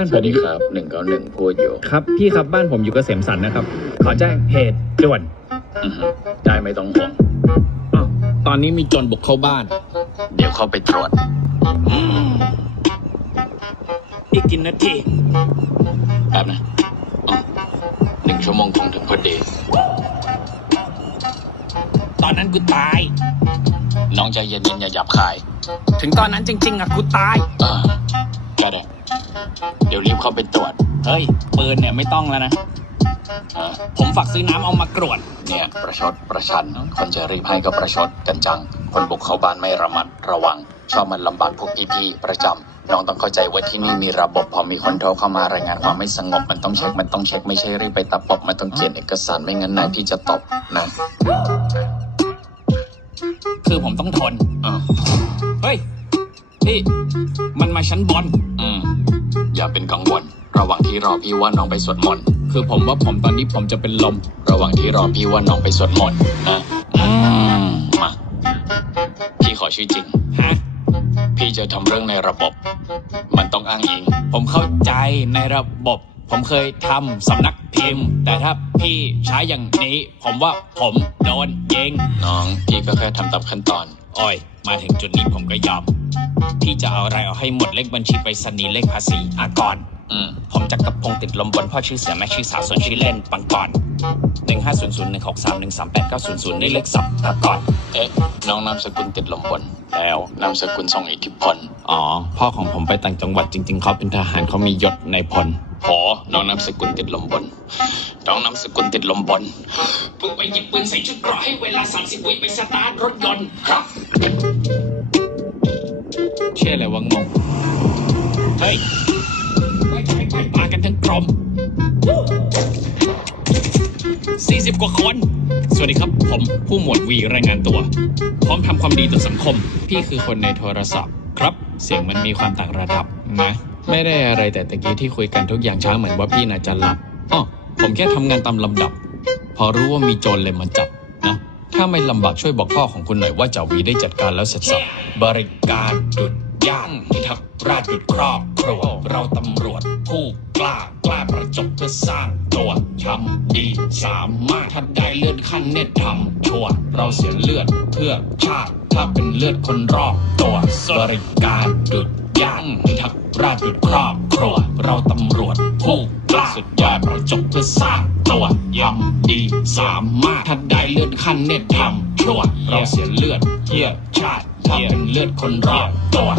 บ้านสผวัมสดีครับหนึ่งเก้าหนึ่งพูดอยู่ครับพี่ครับบ้านผมอยู่เกษมสันนะครับ ขอแจ้งเหตุด่วนอือฮึได้ไม่ต้องห่วงอ้าวตอนนี้มีโจรบุกเข้าบ้าน เดี๋ยวเข้าไปตรวจ อีกกินนาทีแป๊บนะอ๋อหนึ่งชั่วโมงคงถึงพอดี ตอนนั้นกูตาย น้องใจเย็นๆอย่าหยับคาย ถึงตอนนั้นจริง ๆอะกูตายเออก็ได้ เดี๋ยวรีบเข้าไปตรวจ เฮ้ยปืนเนี่ยไม่ต้องแล้วนะอ่าผมฝากซื้อน้ำเอามากรวด เนี่ย ประชดประชัน คนจะรีบให้ก็ประชดกันจัง คนบุกเข้าบ้านไม่ระมัดระวัง ชอบมันลำบากพวกพี่ๆประจำน้องต้องเข้าใจว่าที่นี่มีระบบพอมีคนโทรเข้ามารายงานความไม่สงบ มันต้องเช็คมันต้องเช็คไม่ใช่รีบไปตะปบมันต้องเขียนเอกสารไม่งั้นนายพี่จะตบนะ คือผมต้องทนอ่าเฮ้ยพี่มันมาชั้นบนอืม อย่าเป็นกังวล ระหว่างที่รอพี่ว่าน้องไปสวดมนต์คือผมว่าผมตอนนี้ผมจะเป็นลม ระหว่างที่รอพี่ว่าน้องไปสวดมนต์นะอืมมาพี่ขอชื่อจริง ฮะ พี่จะทำเรื่องในระบบ มันต้องอ้างอิง ผมเข้าใจในระบบ ผมเคยทำสำนักพิมพ์ แต่ถ้าพี่ใช้อย่างนี้ ผมว่าผมโดนยิงน้องพี่ก็แค่ทำตามขั้นตอน โอ้ย มาถึงจุดนี้ผมก็ยอม พี่จะเอาอะไรเอาให้หมดเลขบัญชีไปรษณีย์เลขภาษีอากรอืม ผมจักรพงศ์ติดลมบนพ่อชื่อเสือแม่ชื่อสาวส่วนชื่อเล่นปังกรหนึ่งห้าศูนย์ศูนย์หนึ่งหกสามหนึ่งสามแปดเก้าศูนย์ศูนย์ในเลขสับตะกรเอ๊ะ น้องนามสกุลติดลมบน แล้วนามสกุลทรงอิทธิพล อ๋อ พ่อของผมไปต่างจังหวัดจริง ๆ เขาเป็นทหารเขามียศในพล โหน้องนามสกุลติดลมบนน้องนามสกุลติดลมบนเพิ่งไปหยิบปืนใส่ชุดเกราะให้เวลา30วิไปสตาร์ทรถยนต์ครับ เชื่ออะไรว่างงเฮ้ยไปไปไปมากันทั้งกรม40กว่าคน สวัสดีครับ ผมผู้หมวดวีรายงานตัว พร้อมทำความดีต่อสังคม พี่คือคนในโทรศัพท์ ครับ เสียงมันมีความต่างระดับนะ ไม่ได้อะไรแต่ตะกี้ที่คุยกันทุกอย่างช้าเหมือนว่าพี่น่าจะหลับอ๋อผมแค่ทำงานตามลำดับ พอรู้ว่ามีโจรเลยมาจับนะ ถ้าไม่ลำบากช่วยบอกพ่อของคุณหน่อยว่าเจ้าวีได้จัดการแล้วเสร็จสับบริการดุดย่างพิทักราชดุดครอบครัวเราตำรวจผู้กล้ากล้าประจบเพื่อสร้างตัวทำดีสามารถถ้าได้เลื่อนขั้นเนี่ยทำชัวเราเสียเลือดเพื่อชาติถ้าเป็นเลือดคนรอบตัวบริการดุด ย่างพิทักษ์ราชดุดครอบครัว เราตำรวจผู้กล้าสุดยอดเราจบเพื่อสร้างตัวย่ำดีสามารถถ้าได้เลื่อนขั้นเนี่ยทำชั่วเราเสียเลือดเยี่ยชาติถ้าเป็นเลือดคนรอบตัว